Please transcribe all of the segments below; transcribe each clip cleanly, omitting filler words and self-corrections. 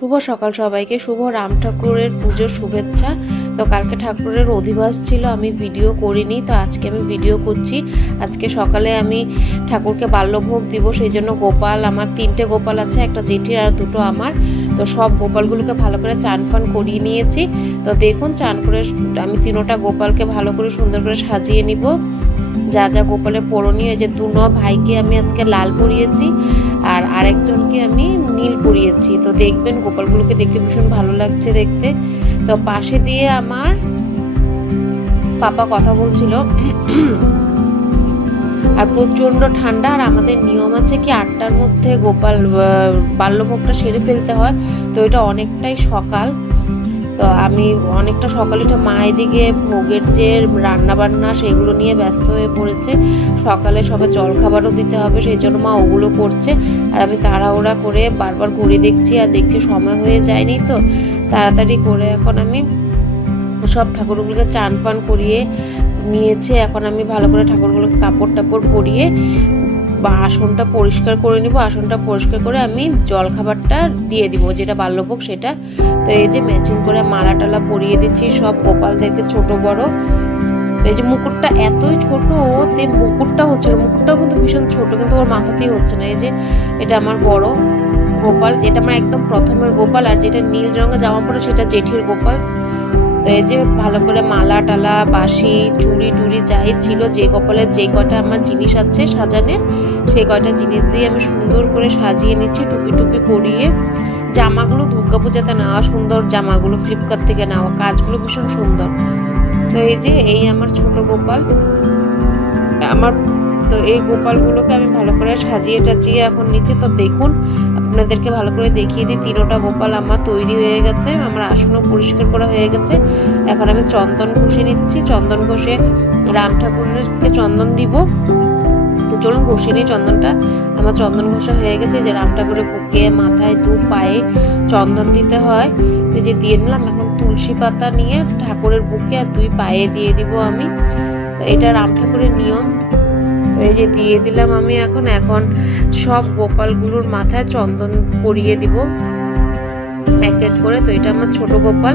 শুভ সকাল সবাইকে। শুভ রাম ঠাকুরের পুজোর শুভেচ্ছা। তো কালকে ঠাকুরের অধিবাস ছিল, আমি ভিডিও করিনি, তো আজকে আমি ভিডিও করছি। আজকে সকালে আমি ঠাকুরকে বাল্যভোগ দিব, সেই জন্য গোপাল, আমার 3টে গোপাল আছে, একটা জেঠির আর 2টো আমার। তো সব গোপালগুলোকে ভালো করে চান ফান করিয়ে নিয়েছি। তো দেখুন, চান করে আমি 3টা গোপালকে ভালো করে সুন্দর করে সাজিয়ে নিব। যা যা গোপালের পরনীয়, যে 2 ভাইকে আমি আজকে লাল পরিয়েছি আর আরেকজনকে আমি নীল পরিয়েছি। তো দেখবেন গোপালগুলোকে দেখতে ভীষণ ভালো লাগছে দেখতে। তো পাশে দিয়ে আমার পাপা কথা বলছিল। আর প্রচণ্ড ঠান্ডা, আর আমাদের নিয়ম আছে কি 8টার মধ্যে গোপাল বাল্যভোগটা সেরে ফেলতে হয়। তো এটা অনেকটাই সকাল, তো আমি অনেকটা সকালে উঠে মা এদিকে ভোগের যে রান্নাবান্না সেগুলো নিয়ে ব্যস্ত হয়ে পড়েছে। সকালে সবাই জলখাবারও দিতে হবে, সেই জন্য মা ওগুলো করছে। আর আমি তাড়াহুড়া করে বারবার ঘুরে দেখছি, আর দেখছি সময় হয়ে যায়নি, তো তাড়াতাড়ি করে এখন আমি সব ঠাকুরগুলোকে চান ফান করিয়ে নিয়েছে। এখন আমি ভালো করে ঠাকুরগুলোকে কাপড় টাপড় পরিয়ে বা আসনটা পরিষ্কার করে নিব। আসনটা পরিষ্কার করে আমি জলখাবারটা দিয়ে দিব, যেটা বাল্যভোগ সেটা। তো এই যে ম্যাচিং করে মালা টালা পরিয়ে দিচ্ছি সব গোপালদেরকে, ছোট বড়। তো এই যে মুকুটটা এতই ছোট, তে মুকুটটা হচ্ছে না, মুকুটটাও কিন্তু ভীষণ ছোট, কিন্তু ওর মাথাতেই হচ্ছে না। এই যে এটা আমার বড় গোপাল, যেটা আমার একদম প্রথমের গোপাল, আর যেটা নীল রঙের জামা পরে সেটা জেঠির গোপাল। তো এই যে ভালো করে মালা টালা, বাঁশি, চুড়ি টুড়ি যাই ছিল, যে গোপালের যে কয়টা আমার জিনিস আছে সাজানের, সেই কয়টা জিনিস দিয়ে আমি সুন্দর করে সাজিয়ে নিচ্ছি, টুপি টুপি পরিয়ে। জামাগুলো দুর্গাপূজাতে নেওয়া সুন্দর জামাগুলো, ফ্লিপকার্ট থেকে নেওয়া, কাজগুলো ভীষণ সুন্দর। তো এই যে এই আমার ছোট গোপাল আমার। তো এই গোপালগুলোকে আমি ভালো করে সাজিয়ে টাজিয়ে এখন নিচে। তো দেখুন, আপনাদেরকে ভালো করে দেখিয়ে দিই, 3টা গোপাল আমার তৈরি হয়ে গেছে, আমার আসনও পরিষ্কার করা হয়ে গেছে। এখন আমি চন্দন ঘষে নিচ্ছি, চন্দন ঘষে রাম ঠাকুরকে চন্দন দিব। তো চলুন ঘষে নিই চন্দনটা। আমার চন্দন ঘষা হয়ে গেছে, যে রাম ঠাকুরের বুকে, মাথায়, 2 পায়ে চন্দন দিতে হয়। তো যে দিয়ে নিলাম। এখন তুলসী পাতা নিয়ে ঠাকুরের বুকে আর 2 পায়ে দিয়ে দিব আমি। তো এটা রাম ঠাকুরের নিয়ম। তো এই যে দিয়ে দিলাম আমি। এখন সব গোপালগুলোর মাথায় চন্দন পরিয়ে দিব এক এক করে। তো এটা আমার ছোট গোপাল,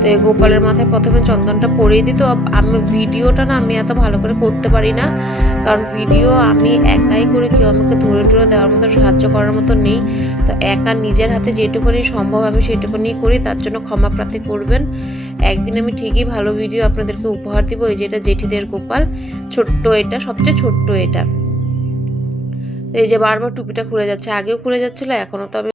তো এই গোপালের মাথায় প্রথমে চন্দনটা পরিয়ে দিই। তো আমি ভিডিওটা না আমি এত ভালো করে করতে পারি না, কারণ ভিডিও আমি একাই করে, কেউ আমাকে ধরে ধরে দেওয়ার মতো, সাহায্য করার মতো নেই। তো একা নিজের হাতে যেটুকুনি সম্ভব আমি সেটুকুনি করি, তার জন্য ক্ষমা প্রার্থী করবেন। একদিন আমি ঠিকই ভালো ভিডিও আপনাদেরকে উপহার দিব। এই যেটা জেঠিদের গোপাল, ছোট্ট, এটা সবচেয়ে ছোট্ট এটা। এই যে বারবার টুপিটা খুলে যাচ্ছে, আগেও খুলে যাচ্ছিল, এখনও তো আমি